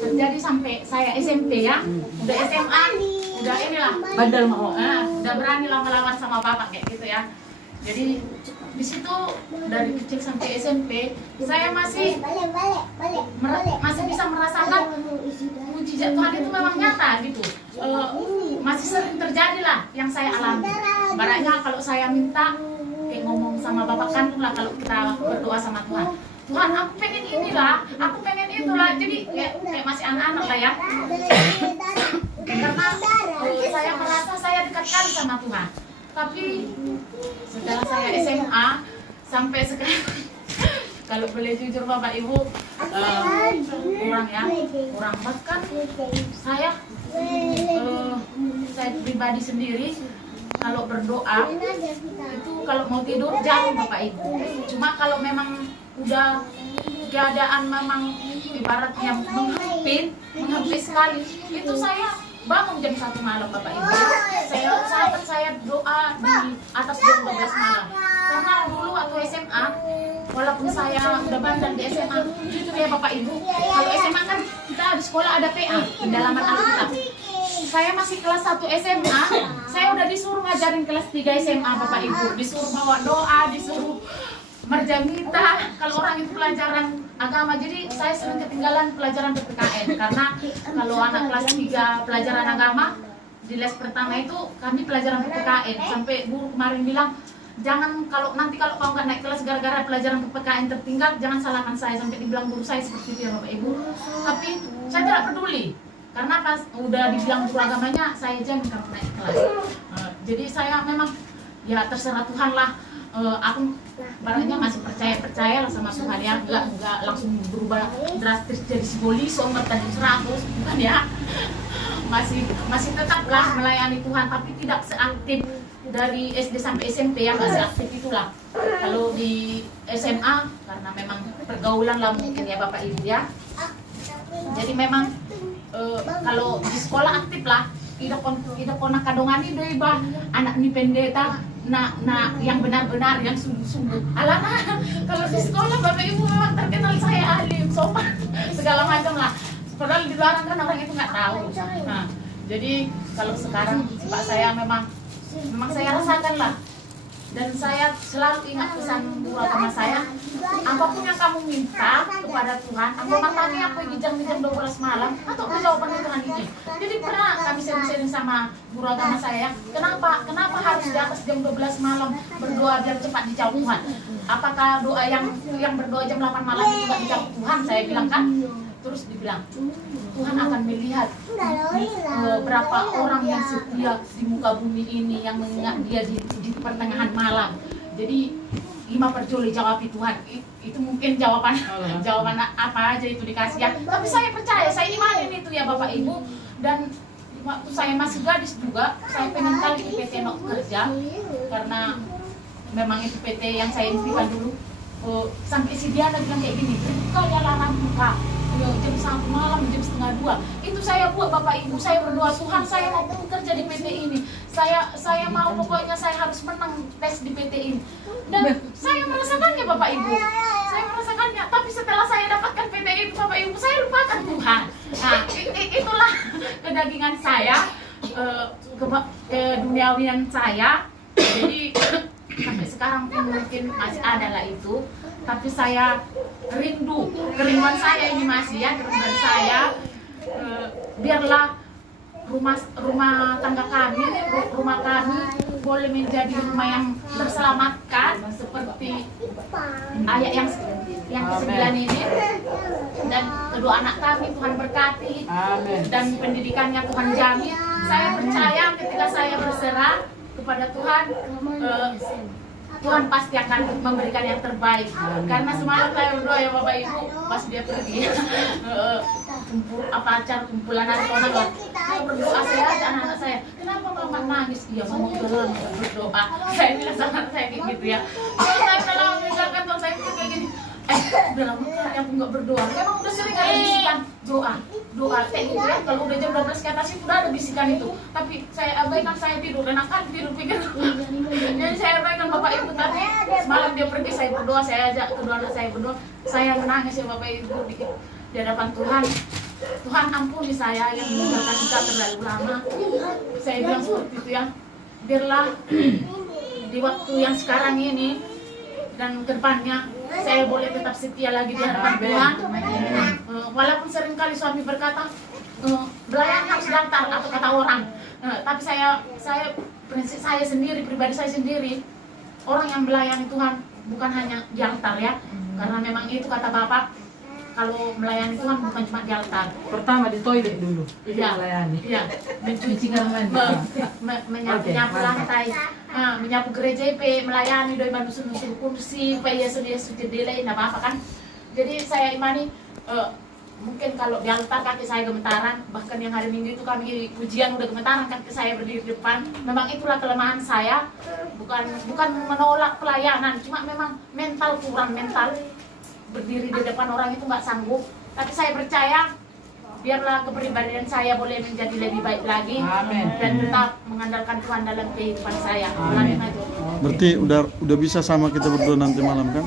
terjadi sampai saya SMP ya, udah SMA, udah inilah bandel mau, udah berani lama-lama sama bapak kayak gitu ya. Jadi di situ dari kecil sampai SMP saya masih bisa merasakan mujizat Tuhan itu memang nyata gitu. Masih sering terjadi lah yang saya alami. Baraknya kalau saya minta kayak ngomong sama bapak kandung lah, kalau kita berdoa sama Tuhan, Tuhan aku pengen inilah, aku pengen itulah. Jadi kayak masih anak-anak lah ya. Karena saya merasa saya dekat sekali sama Tuhan. Tapi setelah saya SMA sampai sekarang, kalau boleh jujur Bapak Ibu, kurang ya, kurang. Bahkan saya pribadi sendiri kalau berdoa itu kalau mau tidur jauh Bapak Ibu. Cuma kalau memang udah keadaan memang ibaratnya menghempit sekali, itu saya bangun jam 1 malam Bapak Ibu. Saya usahakan saya doa di atas jam 12 malam. Karena dulu waktu SMA, walaupun saya udah bandel di SMA, jujur ya Bapak Ibu, kalau SMA kan kita di sekolah ada PA, pendalaman Alkitab. Saya masih kelas 1 SMA, saya udah disuruh ngajarin kelas 3 SMA Bapak Ibu. Disuruh bawa doa, disuruh merjamita, kalau orang itu pelajaran agama. Jadi saya sering ketinggalan pelajaran PPKN karena kalau anak kelas 3 pelajaran agama di les pertama itu kami pelajaran PPKN. Sampai guru kemarin bilang, jangan kalau kau nggak naik kelas gara-gara pelajaran PPKN tertinggal, jangan salahkan saya. Sampai dibilang guru saya seperti itu ya Bapak Ibu. Tapi saya tidak peduli karena pas udah dibilang guru agamanya saya jamin kalau naik kelas. Jadi saya memang ya terserah Tuhan lah. Aku barangnya masih percaya lah sama Tuhan ya, nggak langsung berubah drastis jadi si Boli somber tadi 100, bukan ya. Masih tetaplah melayani Tuhan, tapi tidak seaktif dari SD sampai SMP ya, nggak seaktif itulah. Kalau di SMA karena memang pergaulan lah mungkin ya Bapak Ibu ya. Jadi memang kalau di sekolah aktif lah. Tidak pernah kadongani doi bah anak ni pendeta nah yang benar-benar yang sungguh-sungguh. Alana kalau di sekolah Bapak Ibu memang terkenal saya alim sopan segala macam lah. Padahal di luar kan orang itu nggak tahu. Nah jadi kalau sekarang Pak saya memang saya rasakan lah. Dan saya selalu ingat pesan guru agama saya, apapun yang kamu minta kepada Tuhan, aku matanya aku jam 12 malam, atau jawaban Tuhan ini. Jadi pernah kami sering-sering sama guru agama saya, kenapa harus di atas jam 12 malam berdoa biar cepat dijawab Tuhan? Apakah doa yang berdoa jam 8 malam itu tidak dijawab Tuhan? Saya bilang kan. Terus dibilang, Tuhan akan melihat berapa orang yang setia di muka bumi ini yang mengingat dia di pertengahan malam. Jadi 5 perjoli jawab Tuhan. Itu mungkin jawaban apa aja itu dikasih ya. Tapi saya percaya, saya imanin itu ya Bapak Ibu. Dan waktu saya masih gadis juga, saya pengen kali di PT Nok kerja karena memang itu PT yang saya impikan dulu. Sampai si Diana bilang kayak gini, buka ya lama buka jam 1 malam, jam setengah 2. Itu saya buat Bapak Ibu, saya berdoa Tuhan saya mau bekerja di PT ini. Saya mau pokoknya saya harus menang tes di PT ini. Dan saya merasakannya Bapak Ibu. Saya merasakannya, tapi setelah saya dapatkan PT itu Bapak Ibu, saya lupakan Tuhan. Nah, itulah kedagingan saya, keduniawian saya. Jadi sampai sekarang pun mungkin masih ada lah itu. Tapi saya kerinduan saya ini masih ya, kerinduan saya biarlah rumah tangga kami, rumah kami boleh menjadi rumah yang terselamatkan seperti ayat yang ke-9 ini, dan kedua anak kami Tuhan berkati. Amen. Dan pendidikannya Tuhan jamin. Saya percaya ketika saya berserah kepada Tuhan, Tuhan pasti akan memberikan yang terbaik. Karena semalam saya berdoa ya Bapak Ibu, pas dia pergi acara kumpulan anak-anak lah, saya berdoa, saya aja anak-anak saya, kenapa mama nangis? Iya mama udah lama berdoa. Saya bilang sama saya kayak gitu ya, saya udah lama misalkan saya kayak gini, udah lama kali aku nggak berdoa. Memang udah sering ada bisikan doa, doa kayak gitu ya. Kalau udah jam 12 ke atas itu udah ada bisikan itu. Tapi saya abaikan, saya tidur, enakan tidur pikir. Jadi saya abaikan Bapak Ibu tadi. Semalam dia pergi, saya berdoa, saya ajak kedua anak saya berdoa. Saya menangis ya Bapak Ibu di hadapan Tuhan. Tuhan ampuni saya yang meninggalkan kita terlalu lama. Saya bilang seperti itu ya. Biarlah di waktu yang sekarang ini dan kedepannya saya boleh tetap setia lagi di hadapan Tuhan. Walaupun seringkali suami berkata melayani harus daftar atau kata orang, tapi prinsip saya sendiri, pribadi saya sendiri, orang yang melayani Tuhan bukan hanya di altar ya, karena memang itu kata Bapak, kalau melayani Tuhan bukan cuma di altar. Pertama di toilet dulu, Iya, melayani. iya, mencuci kamar, menyapu lantai, menyapu gereja, melayani doi manusia kursi, supaya Yesus jendela, tidak apa-apa kan. Jadi saya imani, mungkin kalau di altar kaki saya gemetaran, bahkan yang hari Minggu itu kami ujian udah gemetaran kaki saya berdiri di depan. Memang itulah kelemahan saya, bukan menolak pelayanan, cuma memang mental kurang, mental berdiri di depan orang itu nggak sanggup. Tapi saya percaya biarlah kepribadian saya boleh menjadi lebih baik lagi. Amin. Dan tetap mengandalkan Tuhan dalam kehidupan saya. Amin. Berarti udah bisa sama kita berdua nanti malam kan?